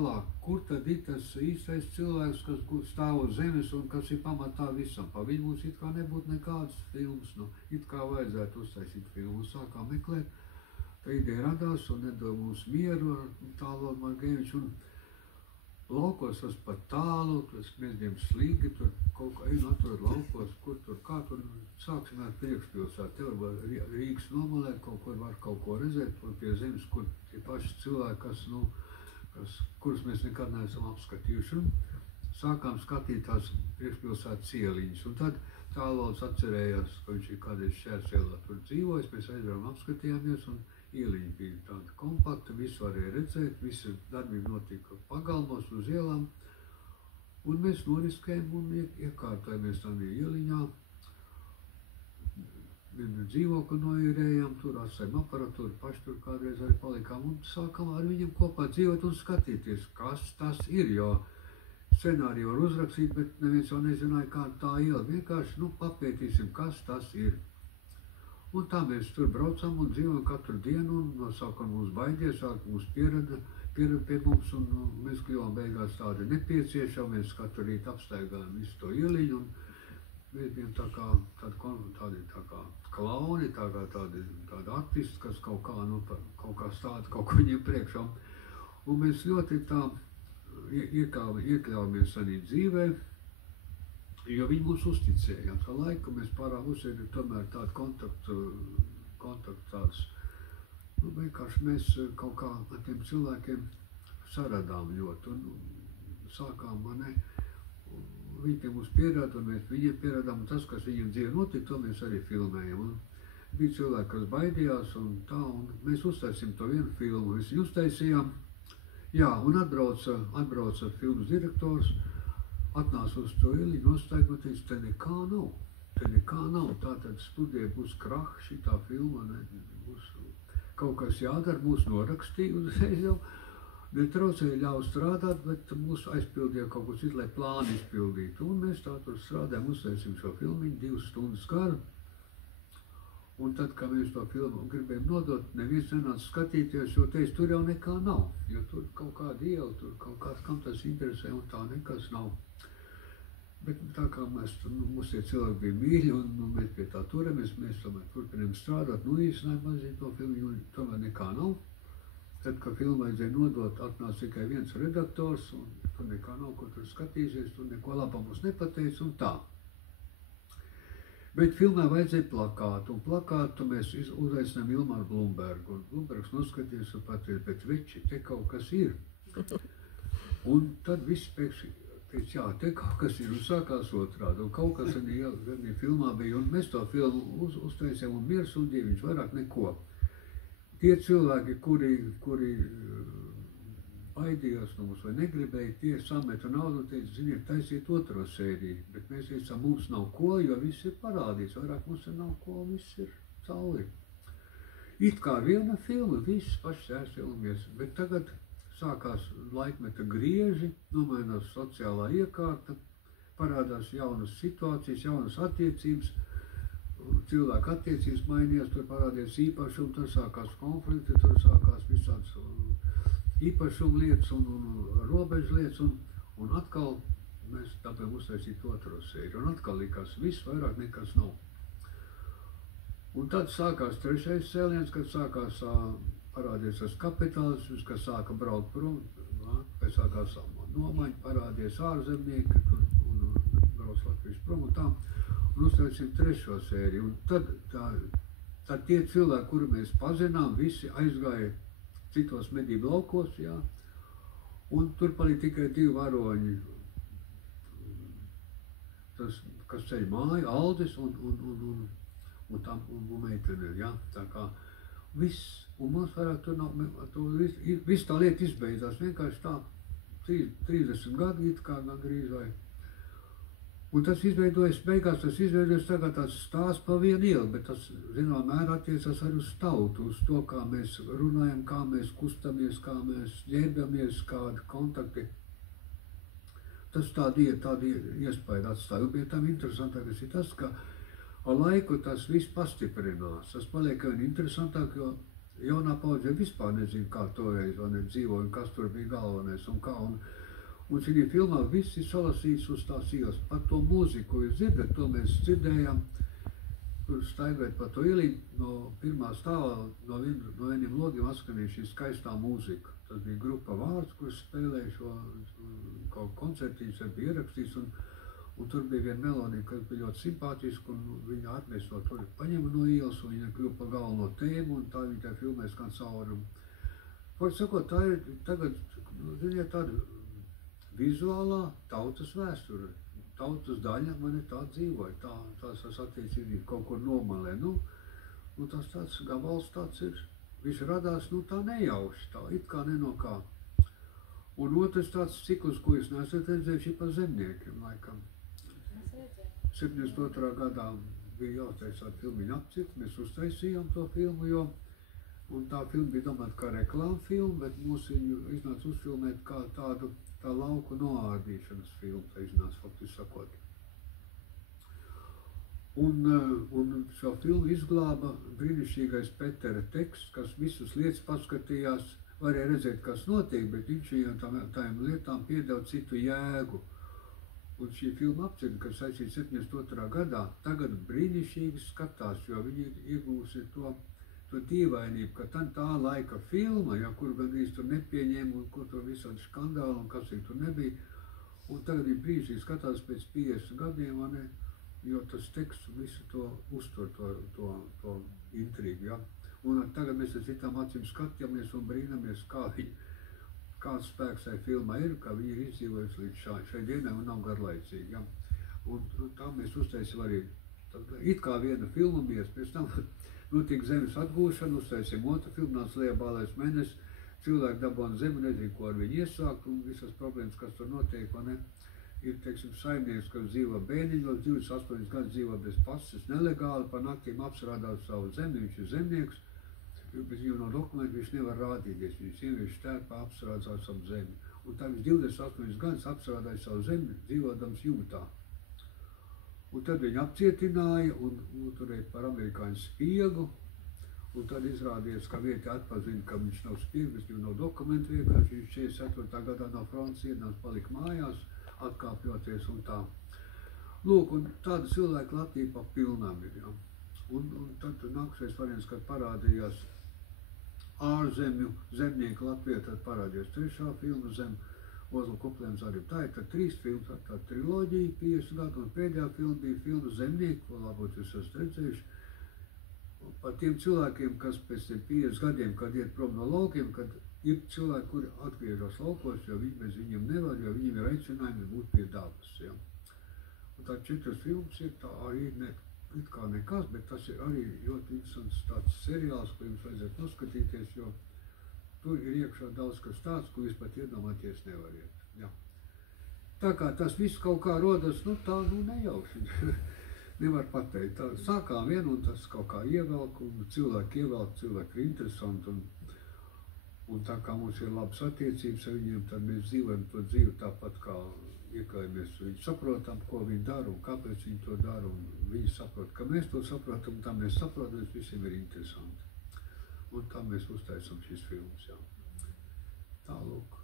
tālāk, kur tad ir tas īstais cilvēks, kas stāv uz zemes un kas ir pamatā visam. Pa viņu mums it kā nebūtu nekādas filmas, nu, it kā vajadzētu uztaisīt filmu. Sākām meklēt, tā ideja radās un nedod mums mieru ar Tālu Margeviču. Un laukos tas pat tālu, tas mēs bijām slīgi, tur kaut kā eju atrod laukos, kur tur, kā tur sāksim ar priekšpilsētu. Te var Rīgas nomalēt, kaut kur var kaut ko redzēt, un pie zemes, kur tie paši cilvēki, kas, nu, kurus mēs nekad neesam apskatījuši. Un sākām skatīt tās priekšpilsētas ieliņas. Un tad Tālvalds atcerējās, ka viņš ir kādreiz Šķērsielā tur dzīvojis, mēs aizbraucām apskatījāmies un ieliņa bija tāda kompakta, visu varēja redzēt, visa darbība notika pagalmos uz ielām. Un mēs noriskējām un iekārtojamies tādā ieliņā. Vienu dzīvokli noīrējām, tur atstājām aparatūru, paši tur kādreiz arī palikām un sākām ar viņiem kopā dzīvot un skatīties, kas tas ir, jo scenāriju var uzrakstīt, bet neviens jau nezināja, kāda tā iela. Vienkārši, nu, papētīsim, kas tas ir. Un tā mēs tur braucam un dzīvojam katru dienu, un no sākuma mums baidies, mums pierada pie mums, un mēs kļuvām beigās tādi nepieciešami, mēs katru rīt apstaigājam visu to ieliņu, un mēs bijām tādi klauni, tādi artisti, kas kaut kā stāda kaut ko viņiem priekšā. Un mēs ļoti tā iekļāvāmies arī dzīvē, jo viņi mums uzticēja. Tā laika mēs mums ir tomēr tāda kontaktu tāds. Nu, vienkārši mēs kaut kā ar tiem cilvēkiem saradām ļoti un sākām, viņi pie mums pierāda, un mēs viņiem pierādām, un tas, kas viņiem dzīvē notika, to mēs arī filmējam. Un bija cilvēki, kas baidījās, un tā, un mēs uztaisījām to vienu filmu, visi uztaisījām. Jā, un atbrauca filmas direktors, atnāca uz to ieliņu, nostāja, un teica, te nekā nav, tātad studijai būs krah, šitā filma, būs kaut kas jādara, mūs norakstīja uzreiz jau. Netraucēja ļauj strādāt, bet mūs aizpildīja kaut ko citu, lai plānu izpildītu. Un mēs tā tur strādājam, uztaisījām šo filmiņu 2 stundas garu. Un tad, kad mēs to filmu gribējām nodot, neviens nenāca skatīties, jo teica, tur jau nekā nav. Jo tur kaut kāda iela, tur kaut kāds, kam tas interesē, un tā nekas nav. Bet tā kā mums tie cilvēki bija mīļi, un mēs pie tā turamies, mēs tomēr turpinām strādāt, īsinājām mazliet to filmu, un tomēr nekā nav. Tad, kad filmu vajadzēja nodot, atnāca tikai viens redaktors, un tur nekā nav, ko tur skatīsies, tur neko labā mums nepateica, un tā. Bet filmā vajadzēja plakātu, un plakātu mēs uzaicinām Ilmāru Blumbergu, un Blumbergs noskaties un pateica, bet veči, te kaut kas ir. Un tad viss pēkšņi teica, jā, te kaut kas ir, un sākās otrādi, un kaut kas arī filmā bija, un mēs to filmu uztaisījām, un miers un dieviņš, vairāk neko. Tie cilvēki, kuri baidījās no mums vai negribēja, tie sameta naudu un teica, ziniet, taisiet otro sēriju, bet mēs teicām, mums nav ko, jo viss ir parādīts, vairāk mums nav ko, viss ir cauri. It kā viena filma, viss paši sēsielamies, bet tagad sākās laikmeta grieži, nomainās sociālā iekārta, parādās jaunas situācijas, jaunas attiecības, cilvēku attiecības mainījās, tur parādījās īpašumi, tur sākās konflikti, tur sākās visāds īpašumu lietas un robežu lietas, un atkal mēs tāpēc uztaisīt otro sēriju, un atkal likās, viss vairāk nekas nav. Un tad sākās trešais cēliens, kad sākās parādījās tas kapitālisms, kas sāka braukt prom, pēc sākās nomaiņa, parādījās ārzemnieki, un brauc Latvijas prom un tā. Un uztaisīja trešo sēriju, un tad tie cilvēki, kuri mēs pazinām, visi aizgāja citos medību laukos, jā, un tur palika tikai 2 varoņi, tas, kas ceļ māju, Aldis un meitene, jā, tā kā viss, un mums vairāk tur nav, viss tā lieta izbeidzās, vienkārši tā, 30 gadi it kā gandrīz vai. Un tas izveidojas, beigās tas izveidojas tagad tāds stāsts pa vienu ielu, bet tas, zināmā mērā, attiecas arī uz tautu, uz to, kā mēs runājam, kā mēs kustamies, kā mēs ģērbamies, kādi kontakti. Tas tādi iespēja atstāja. Un pie tam interesantākais ir tas, ka ar laiku tas viss pastiprinās. Tas paliek vien interesantāk, jo jaunā paudze vispār nezina, kā toreiz dzīvoja un kas tur bija galvenais un kā. Un šī filmā viss ir salasīts uz tās ielas. Pat to mūziku, ko jūs dzirdat, to mēs dzirdējām, kur staigājot pa to ieli, no pirmā stāvā, no vieniem logiem atskanīja šī skaistā mūzika. Tas bija grupa Vārds, kurš spēlēja šo kaut koncertīšus, bija ierakstīts, un tur bija viena melodija, kas bija ļoti simpātiska, un viņa atnesa no tur, paņēma no ielas, un viņa kļuva par galveno tēmu, un tā viņa tā filmē skan cauri. Var sakot, tā ir tagad, ziniet, tāda vizuālā tautas vēsture, tautas daļa man ir tā dzīvoja, tās attiecīgi kaut kur nomalē, nu tas tāds gabals tāds ir, viņš radās, tā nejauši, tā it kā nenokā. Un otrs tāds cikls, ko jūs nesat redzējuši, ir par zemniekiem, laikam. 72. gadā bija jāuztaisa tāda filmiņa apcirkt, mēs uztaisījām to filmu, un tā filma bija domāta kā reklāma filma, bet mūs viņu iznāca uzfilmēt kā tādu tā lauku noārdīšanas filmu, tā iznāca faktiski sakot. Un šo filmu izglāba brīnišķīgais Petera teksts, kas visus lietas paskatījās, varēja redzēt, kas notiek, bet viņš viņam tām lietām piedeva citu jēgu. Un šī filma apcirkne, kas saistīta 72. gadā, tagad brīnišķīgi skatās, jo viņi iegūsi to dīvainību, ka tā laika filma, kur gandrīz tur nepieņēma un kur tur visādi skandāli un kas tur nebija. Un tagad viņi brīnišķīgi skatās pēc 50 gadiem, jo tas teksts visu to uztur, to intrigu. Ja? Un tagad mēs ar citām acīm skatāmies un brīnamies, kāds spēks tai filmā ir, kā viņi ir izdzīvojusi līdz šai dienai un nav garlaicīgi. Ja? Un tā mēs uztaisām arī it kā viena filma bies, pēc tam notika zemes atgūšana, uztaisījām otru filmu, nāca lejā Bālais mēnesis, cilvēki dabūna zemi, nezinu, ko ar viņu iesākt un visas problēmas, kas tur notiek, ir, teiksim, saimnieks, kas dzīvo bēniņos, 28 gadus dzīvo bez pases, nelegāli, pa naktīm apstrādāt savu zemi, viņš ir zemnieks, bez viņu no dokumentu viņš nevar rādīties, viņš sieviešu stērpā apstrādāt savu zemi. Un tā viņš 28 gadus apstrādāja savu zemi, dzīvodams jumtā. Un tad viņu apcietināja un turēja par amerikāņu spiegu, un tad izrādījās, ka vieti atpazina, ka viņš nav spiegs, viņam nav dokumentu vienkārši, viņš 44. gadā no frontes iednās palika mājās, atkāpjoties un tā. Lūk, un tāda cilvēka Latvija pa pilnām ir, ja. Un tad nākušais variants, kad parādījās ārzemju zemnieku Latvijā, tad parādījās trešā filma Zem Ozla kupliem zariem. Tā ir tad 3 filmas, tā triloģija, 50 gadu, un pēdējā filma bija filma Zemnieki, ko labot jūs esat redzējuši. Par tiem cilvēkiem, kas pēc 50 gadiem, kad iet prom no laukiem, kad ir cilvēki, kuri atgriežas laukos, jo viņi bez viņiem nevar, jo viņiem ir aicinājumi būt pie dabas. Ja. Un tā 4 filmas ir tā arī it kā nekas, bet tas ir arī ļoti interesants tāds seriāls, ko jums vajadzētu noskatīties, jo tur ir iekšā daudz kas tāds, ko jūs pat iedomāties nevariet. Ja. Tā kā tas viss kaut kā rodas, tā nejauši. Nevar pateikt. Tā sākām vienu un tas kaut kā ievelk, un cilvēki ievelk, cilvēki ir interesanti, un tā kā mums ir labas attiecības ar viņiem, tad mēs dzīvojam to dzīvi tāpat kā iekājamies. Viņi saprotam, ko viņi dara un kāpēc viņi to dara, un viņi saprot, ka mēs to saprotam, un tā mēs saprotam, visiem ir interesanti. Un tā mēs uztaisam šīs filmas, jā. Tā lūk.